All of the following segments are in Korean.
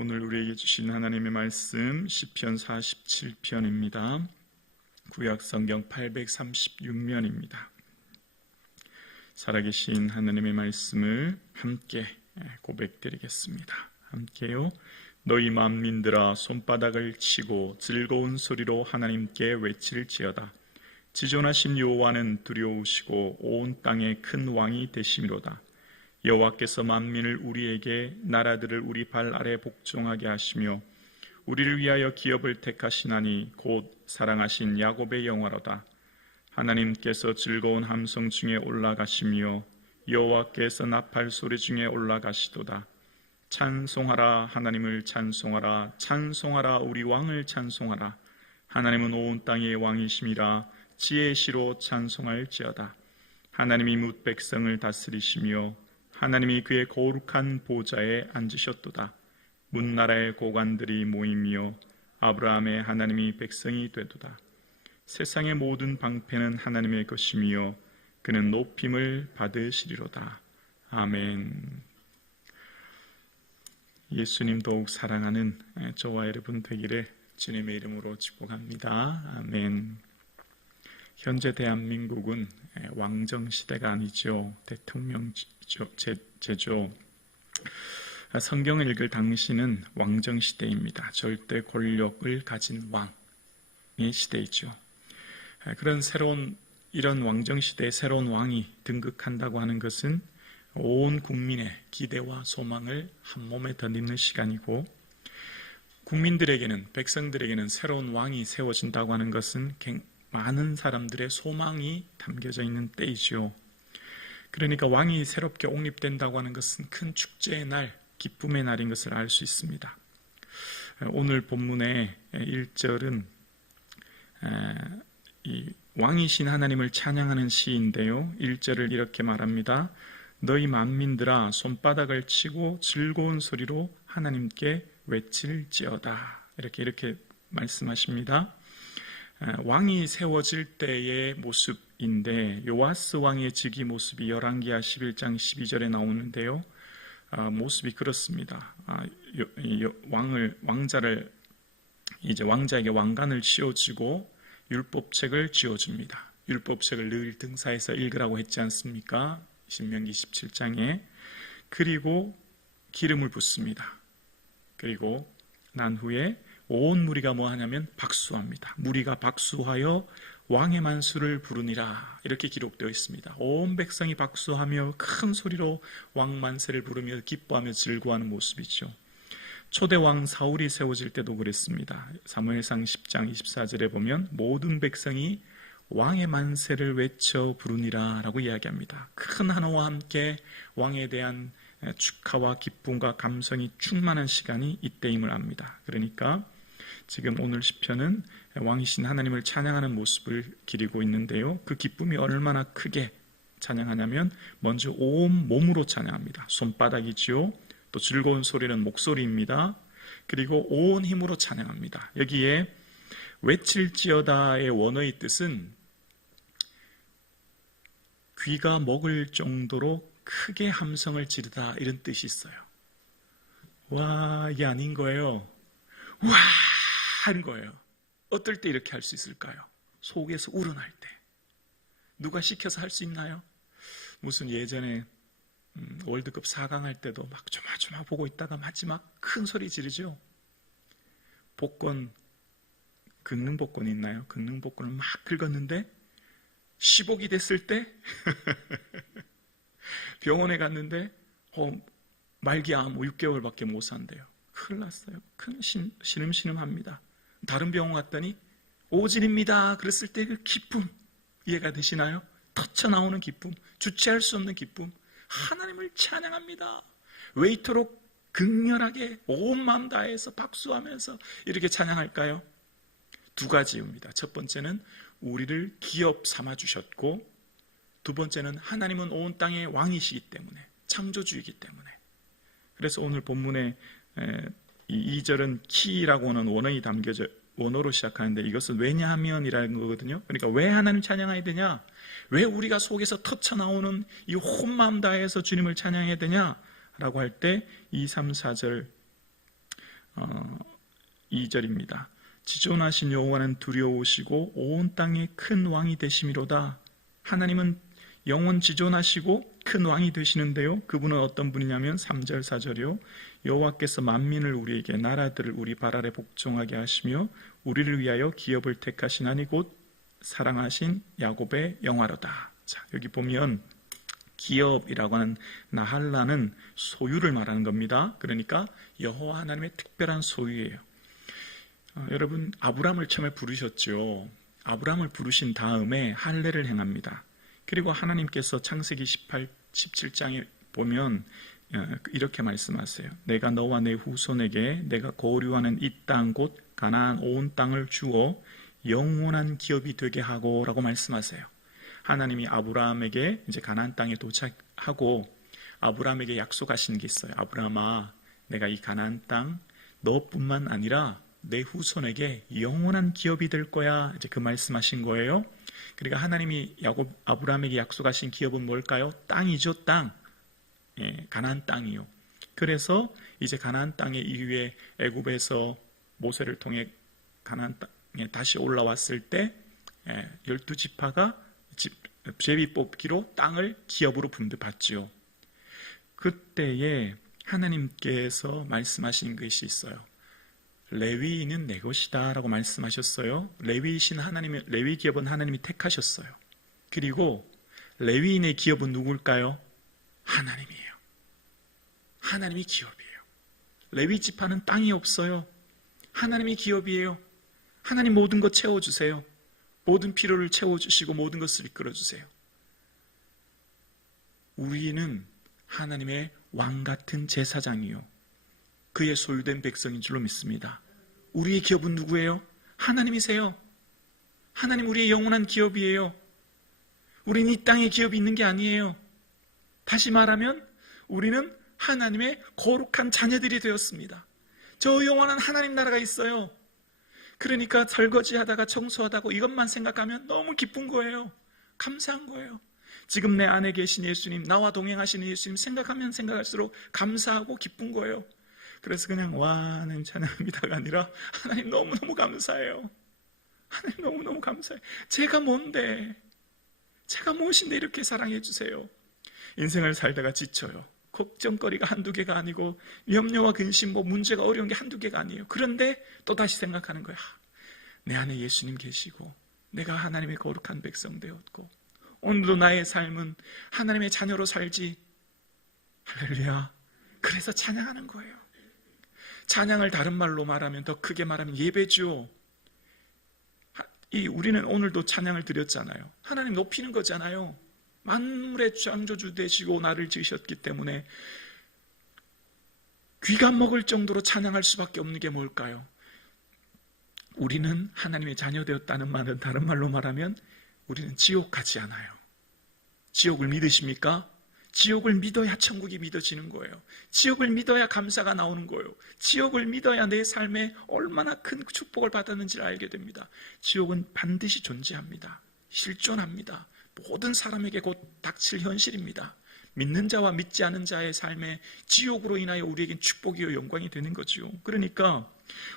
오늘 우리에게 주신 하나님의 말씀 시편 47편입니다. 구약성경 836면입니다. 살아계신 하나님의 말씀을 함께 고백드리겠습니다. 함께요. 너희 만민들아 손바닥을 치고 즐거운 소리로 하나님께 외칠지어다. 지존하신 여호와는 두려우시고 온 땅에 큰 왕이 되심이로다. 여호와께서 만민을 우리에게 나라들을 우리 발 아래 복종하게 하시며 우리를 위하여 기업을 택하시나니 곧 사랑하신 야곱의 영화로다. 하나님께서 즐거운 함성 중에 올라가시며 여호와께서 나팔 소리 중에 올라가시도다. 찬송하라, 하나님을 찬송하라. 찬송하라, 우리 왕을 찬송하라. 하나님은 온 땅의 왕이심이라. 지혜의 시로 찬송할지어다. 하나님이 뭇 백성을 다스리시며 하나님이 그의 거룩한 보좌에 앉으셨도다. 문나라의 고관들이 모이며 아브라함의 하나님이 백성이 되도다. 세상의 모든 방패는 하나님의 것이며 그는 높임을 받으시리로다. 아멘. 예수님 더욱 사랑하는 저와 여러분 되기를 주님의 이름으로 축복합니다. 아멘. 현재 대한민국은 왕정시대가 아니죠. 대통령제죠. 성경을 읽을 당시는 왕정시대입니다. 절대 권력을 가진 왕의 시대이죠. 그런 이런 왕정시대에 새로운 왕이 등극한다고 하는 것은 온 국민의 기대와 소망을 한 몸에 덧입는 시간이고, 국민들에게는, 백성들에게는 새로운 왕이 세워진다고 하는 것은 많은 사람들의 소망이 담겨져 있는 때이죠. 그러니까 왕이 새롭게 옹립된다고 하는 것은 큰 축제의 날, 기쁨의 날인 것을 알 수 있습니다. 오늘 본문의 1절은 이 왕이신 하나님을 찬양하는 시인데요. 1절을 이렇게 말합니다. 너희 만민들아 손바닥을 치고 즐거운 소리로 하나님께 외칠지어다. 이렇게 말씀하십니다. 왕이 세워질 때의 모습인데, 요아스 왕의 즉위 모습이 열왕기하 11장 12절에 나오는데요. 모습이 그렇습니다. 왕자에게 왕관을 씌워주고 율법책을 쥐어줍니다. 율법책을 늘 등사해서 읽으라고 했지 않습니까? 신명기 17장에. 그리고 기름을 붓습니다. 그리고 난 후에 온 무리가 뭐 하냐면 박수합니다. 무리가 박수하여 왕의 만수를 부르니라. 이렇게 기록되어 있습니다. 온 백성이 박수하며 큰 소리로 왕 만세를 부르며 기뻐하며 즐거워하는 모습이죠. 초대왕 사울이 세워질 때도 그랬습니다. 사무엘상 10장 24절에 보면 모든 백성이 왕의 만세를 외쳐 부르니라 라고 이야기합니다. 큰 한호와 함께 왕에 대한 축하와 기쁨과 감성이 충만한 시간이 이때임을 압니다. 그러니까 지금 오늘 시편은 왕이신 하나님을 찬양하는 모습을 기리고 있는데요. 그 기쁨이 얼마나 크게 찬양하냐면 먼저 온 몸으로 찬양합니다. 손바닥이지요. 또 즐거운 소리는 목소리입니다. 그리고 온 힘으로 찬양합니다. 여기에 외칠지어다의 원어의 뜻은 귀가 먹을 정도로 크게 함성을 지르다, 이런 뜻이 있어요. 와, 이게 아닌 거예요. 와 하는 거예요. 어떨 때 이렇게 할 수 있을까요? 속에서 우러날 때. 누가 시켜서 할 수 있나요? 무슨 예전에 월드컵 4강 할 때도 막 조마조마 보고 있다가 마지막 큰 소리 지르죠. 복권, 긁는 복권 있나요? 긁는 복권을 막 긁었는데 10억이 됐을 때 병원에 갔는데 말기암 6개월밖에 못 산대요. 큰일 났어요. 큰 신음신음합니다. 다른 병원 갔더니 오진입니다. 그랬을 때 그 기쁨 이해가 되시나요? 터쳐나오는 기쁨, 주체할 수 없는 기쁨. 하나님을 찬양합니다. 왜 이토록 극렬하게 온 마음 다해서 박수하면서 이렇게 찬양할까요? 두 가지입니다. 첫 번째는 우리를 기업 삼아주셨고, 두 번째는 하나님은 온 땅의 왕이시기 때문에, 창조주이기 때문에. 그래서 오늘 본문에 이 2절은 키라고 하는 원어로 시작하는데, 이것은 왜냐하면이라는 거거든요. 그러니까 왜 하나님 찬양해야 되냐? 왜 우리가 속에서 터쳐나오는 이 온 마음 다해서 주님을 찬양해야 되냐? 라고 할 때 2, 3, 4절 2절입니다. 지존하신 여호와는 두려우시고 온 땅에 큰 왕이 되심이로다. 하나님은 영원 지존하시고 큰 왕이 되시는데요, 그분은 어떤 분이냐면 3절 4절이요. 여호와께서 만민을 우리에게, 나라들을 우리 발 아래 복종하게 하시며 우리를 위하여 기업을 택하시나니 곧 사랑하신 야곱의 영화로다. 자, 여기 보면 기업이라고 하는 나할라는 소유를 말하는 겁니다. 그러니까 여호와 하나님의 특별한 소유예요. 여러분, 아브라함을 처음에 부르셨죠. 아브라함을 부르신 다음에 할례를 행합니다. 그리고 하나님께서 창세기 17장에 보면 이렇게 말씀하세요. 내가 너와 내 후손에게 내가 거류하는 이 땅 곧 가나안 온 땅을 주어 영원한 기업이 되게 하고 라고 말씀하세요. 하나님이 아브라함에게 이제 가나안 땅에 도착하고 아브라함에게 약속하신 게 있어요. 아브라함아, 내가 이 가나안 땅 너뿐만 아니라 내 후손에게 영원한 기업이 될 거야. 이제 그 말씀하신 거예요. 그러니까 하나님이 아브라함에게 약속하신 기업은 뭘까요? 땅이죠, 땅. 예, 가나안 땅이요. 그래서 이제 가나안 땅에 이후에 애굽에서 모세를 통해 가나안 땅에 다시 올라왔을 때 12지파가 제비 뽑기로 땅을 기업으로 분배받지요. 그때에 하나님께서 말씀하신 것이 있어요. 레위인은 내 것이다 라고 말씀하셨어요. 레위이신 하나님의, 레위 기업은 하나님이 택하셨어요. 그리고 레위인의 기업은 누굴까요? 하나님이에요. 하나님이 기업이에요. 레위 지파는 땅이 없어요. 하나님이 기업이에요. 하나님 모든 것 채워주세요. 모든 필요를 채워주시고 모든 것을 이끌어주세요. 우리는 하나님의 왕같은 제사장이요, 그의 소유된 백성인 줄로 믿습니다. 우리의 기업은 누구예요? 하나님이세요. 하나님 우리의 영원한 기업이에요. 우리는 이 땅에 기업이 있는 게 아니에요. 다시 말하면 우리는 하나님의 거룩한 자녀들이 되었습니다. 저 영원한 하나님 나라가 있어요. 그러니까 설거지하다가 청소하다가 이것만 생각하면 너무 기쁜 거예요. 감사한 거예요. 지금 내 안에 계신 예수님, 나와 동행하시는 예수님 생각하면 생각할수록 감사하고 기쁜 거예요. 그래서 그냥 와는 찬양합니다가 아니라 하나님 너무너무 감사해요. 하나님 너무너무 감사해요. 제가 뭔데, 제가 무엇인데 이렇게 사랑해 주세요. 인생을 살다가 지쳐요. 걱정거리가 한두 개가 아니고 염려와 근심, 문제가 어려운 게 한두 개가 아니에요. 그런데 또다시 생각하는 거야. 내 안에 예수님 계시고 내가 하나님의 거룩한 백성 되었고 오늘도 나의 삶은 하나님의 자녀로 살지. 할렐루야. 그래서 찬양하는 거예요. 찬양을 다른 말로 말하면, 더 크게 말하면 예배죠. 우리는 오늘도 찬양을 드렸잖아요. 하나님 높이는 거잖아요. 만물의 창조주 되시고 나를 지으셨기 때문에 귀가 먹을 정도로 찬양할 수밖에 없는 게 뭘까요? 우리는 하나님의 자녀 되었다는 말은 다른 말로 말하면 우리는 지옥 가지 않아요. 지옥을 믿으십니까? 지옥을 믿어야 천국이 믿어지는 거예요. 지옥을 믿어야 감사가 나오는 거예요. 지옥을 믿어야 내 삶에 얼마나 큰 축복을 받았는지를 알게 됩니다. 지옥은 반드시 존재합니다. 실존합니다. 모든 사람에게 곧 닥칠 현실입니다. 믿는 자와 믿지 않은 자의 삶에 지옥으로 인하여 우리에겐 축복이요 영광이 되는 거죠. 그러니까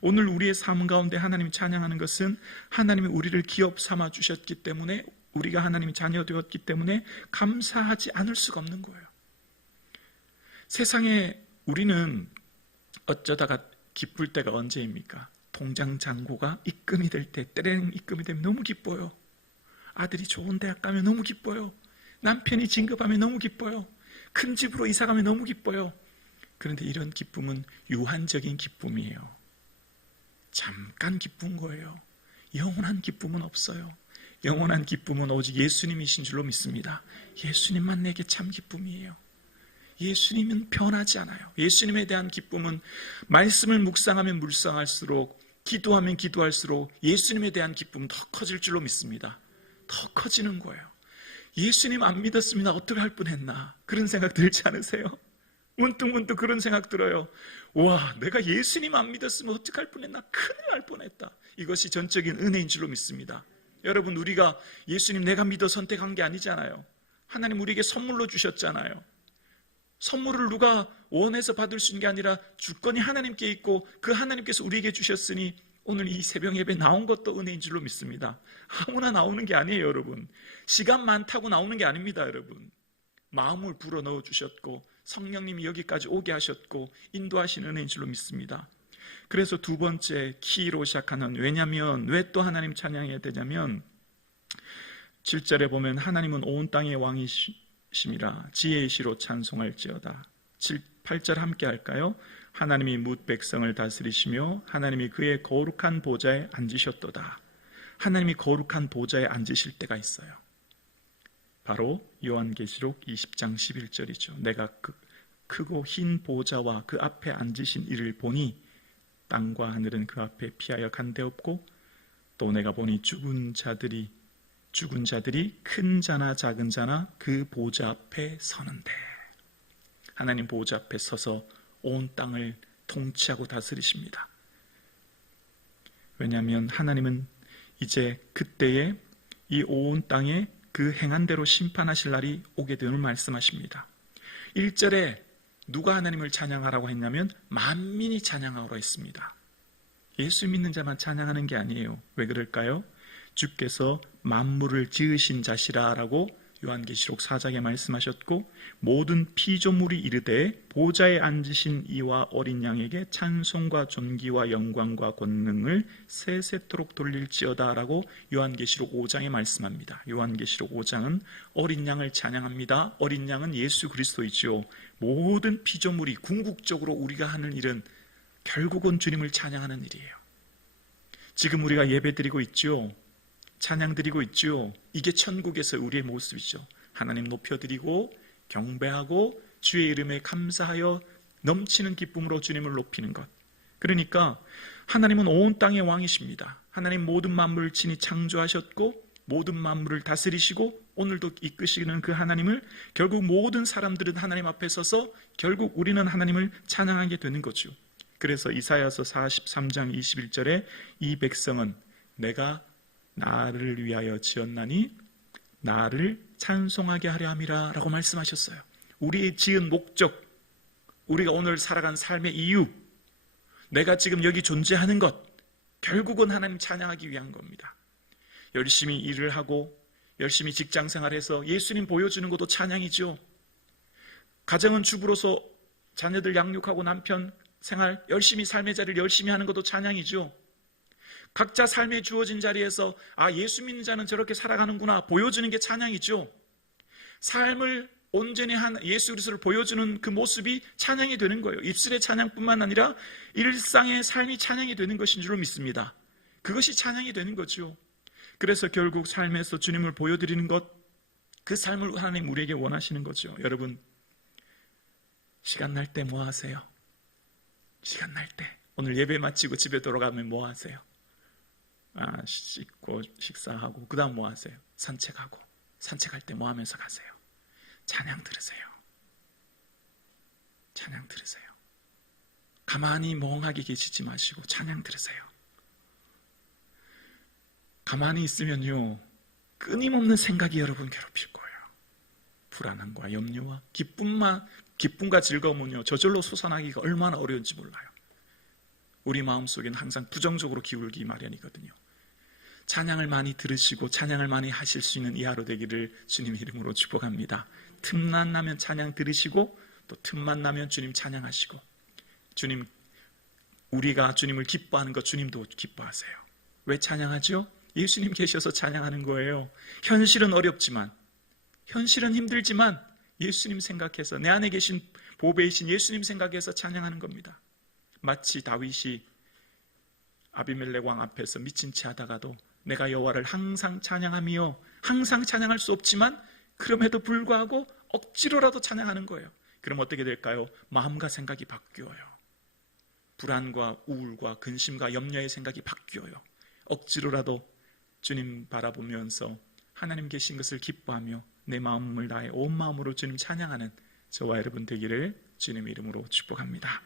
오늘 우리의 삶 가운데 하나님 찬양하는 것은 하나님이 우리를 기업 삼아 주셨기 때문에, 우리가 하나님의 자녀 되었기 때문에 감사하지 않을 수가 없는 거예요. 세상에 우리는 어쩌다가 기쁠 때가 언제입니까? 통장 잔고가 입금이 될 때, 때랭 입금이 되면 너무 기뻐요. 아들이 좋은 대학 가면 너무 기뻐요. 남편이 진급하면 너무 기뻐요. 큰 집으로 이사 가면 너무 기뻐요. 그런데 이런 기쁨은 유한적인 기쁨이에요. 잠깐 기쁜 거예요. 영원한 기쁨은 없어요. 영원한 기쁨은 오직 예수님이신 줄로 믿습니다. 예수님만 내게 참 기쁨이에요. 예수님은 변하지 않아요. 예수님에 대한 기쁨은 말씀을 묵상하면 묵상할수록, 기도하면 기도할수록 예수님에 대한 기쁨은 더 커질 줄로 믿습니다. 더 커지는 거예요. 예수님 안 믿었으면 나 어떻게 할 뻔했나, 그런 생각 들지 않으세요? 문득 그런 생각 들어요. 와, 내가 예수님 안 믿었으면 어떻게 할 뻔했나, 큰일 날 뻔했다. 이것이 전적인 은혜인 줄로 믿습니다. 여러분, 우리가 예수님 내가 믿어 선택한 게 아니잖아요. 하나님 우리에게 선물로 주셨잖아요. 선물을 누가 원해서 받을 수 있는 게 아니라 주권이 하나님께 있고 그 하나님께서 우리에게 주셨으니 오늘 이 새벽 예배 나온 것도 은혜인 줄로 믿습니다. 아무나 나오는 게 아니에요, 여러분. 시간 많다고 나오는 게 아닙니다, 여러분. 마음을 불어넣어 주셨고 성령님이 여기까지 오게 하셨고 인도하시는 은혜인 줄로 믿습니다. 그래서 두 번째 키로 시작하는, 왜냐하면 왜 또 하나님 찬양해야 되냐면 7절에 보면 하나님은 온 땅의 왕이심이라 지혜의 시로 찬송할지어다. 8절 함께 할까요? 하나님이 뭇 백성을 다스리시며 하나님이 그의 거룩한 보좌에 앉으셨도다. 하나님이 거룩한 보좌에 앉으실 때가 있어요. 바로 요한계시록 20장 11절이죠. 내가 그 크고 흰 보좌와 그 앞에 앉으신 이를 보니 땅과 하늘은 그 앞에 피하여 간데없고 또 내가 보니 죽은 자들이 큰 자나 작은 자나 그 보좌 앞에 서는데, 하나님 보좌 앞에 서서 온 땅을 통치하고 다스리십니다. 왜냐하면 하나님은 이제 그때에 이 온 땅에 그 행한 대로 심판하실 날이 오게 됨을 말씀하십니다. 1절에 누가 하나님을 찬양하라고 했냐면 만민이 찬양하라고 했습니다. 예수 믿는 자만 찬양하는 게 아니에요. 왜 그럴까요? 주께서 만물을 지으신 자시라라고 요한계시록 4장에 말씀하셨고, 모든 피조물이 이르되 보좌에 앉으신 이와 어린 양에게 찬송과 존귀와 영광과 권능을 세세토록 돌릴지어다 라고 요한계시록 5장에 말씀합니다. 요한계시록 5장은 어린 양을 찬양합니다. 어린 양은 예수 그리스도이죠. 모든 피조물이 궁극적으로 우리가 하는 일은 결국은 주님을 찬양하는 일이에요. 지금 우리가 예배드리고 있죠. 찬양드리고 있죠. 이게 천국에서 우리의 모습이죠. 하나님 높여드리고 경배하고 주의 이름에 감사하여 넘치는 기쁨으로 주님을 높이는 것. 그러니까 하나님은 온 땅의 왕이십니다. 하나님 모든 만물을 친히 창조하셨고 모든 만물을 다스리시고 오늘도 이끄시는 그 하나님을 결국 모든 사람들은 하나님 앞에 서서 결국 우리는 하나님을 찬양하게 되는 거죠. 그래서 이사야서 43장 21절에 이 백성은 내가 나를 위하여 지었나니 나를 찬송하게 하려 함이라 라고 말씀하셨어요. 우리의 지은 목적, 우리가 오늘 살아간 삶의 이유, 내가 지금 여기 존재하는 것, 결국은 하나님 찬양하기 위한 겁니다. 열심히 일을 하고 열심히 직장생활해서 예수님 보여주는 것도 찬양이죠. 가정은 주부로서 자녀들 양육하고 남편 생활 열심히 삶의 자리를 열심히 하는 것도 찬양이죠. 각자 삶에 주어진 자리에서 예수 믿는 자는 저렇게 살아가는구나 보여주는 게 찬양이죠. 삶을 온전히 한 예수 그리스도를 보여주는 그 모습이 찬양이 되는 거예요. 입술의 찬양뿐만 아니라 일상의 삶이 찬양이 되는 것인 줄로 믿습니다. 그것이 찬양이 되는 거죠. 그래서 결국 삶에서 주님을 보여드리는 것, 그 삶을 하나님 우리에게 원하시는 거죠. 여러분, 시간 날 때 뭐 하세요? 시간 날 때 오늘 예배 마치고 집에 돌아가면 뭐 하세요? 씻고 식사하고 그 다음 뭐 하세요? 산책하고. 산책할 때 뭐 하면서 가세요? 찬양 들으세요. 찬양 들으세요. 가만히 멍하게 계시지 마시고 찬양 들으세요. 가만히 있으면요 끊임없는 생각이 여러분 괴롭힐 거예요. 불안함과 염려와 기쁨과 즐거움은요 저절로 솟아나기가 얼마나 어려운지 몰라요. 우리 마음속에는 항상 부정적으로 기울기 마련이거든요. 찬양을 많이 들으시고 찬양을 많이 하실 수 있는 이 하루 되기를 주님 이름으로 축복합니다. 틈만 나면 찬양 들으시고 또 틈만 나면 주님 찬양하시고, 주님, 우리가 주님을 기뻐하는 것 주님도 기뻐하세요. 왜 찬양하죠? 예수님 계셔서 찬양하는 거예요. 현실은 어렵지만, 현실은 힘들지만 예수님 생각해서, 내 안에 계신 보배이신 예수님 생각해서 찬양하는 겁니다. 마치 다윗이 아비멜렉 왕 앞에서 미친 채 하다가도 내가 여호와를 항상 찬양하며, 항상 찬양할 수 없지만 그럼에도 불구하고 억지로라도 찬양하는 거예요. 그럼 어떻게 될까요? 마음과 생각이 바뀌어요. 불안과 우울과 근심과 염려의 생각이 바뀌어요. 억지로라도 주님 바라보면서 하나님 계신 것을 기뻐하며 내 마음을 다해 온 마음으로 주님 찬양하는 저와 여러분 되기를 주님의 이름으로 축복합니다.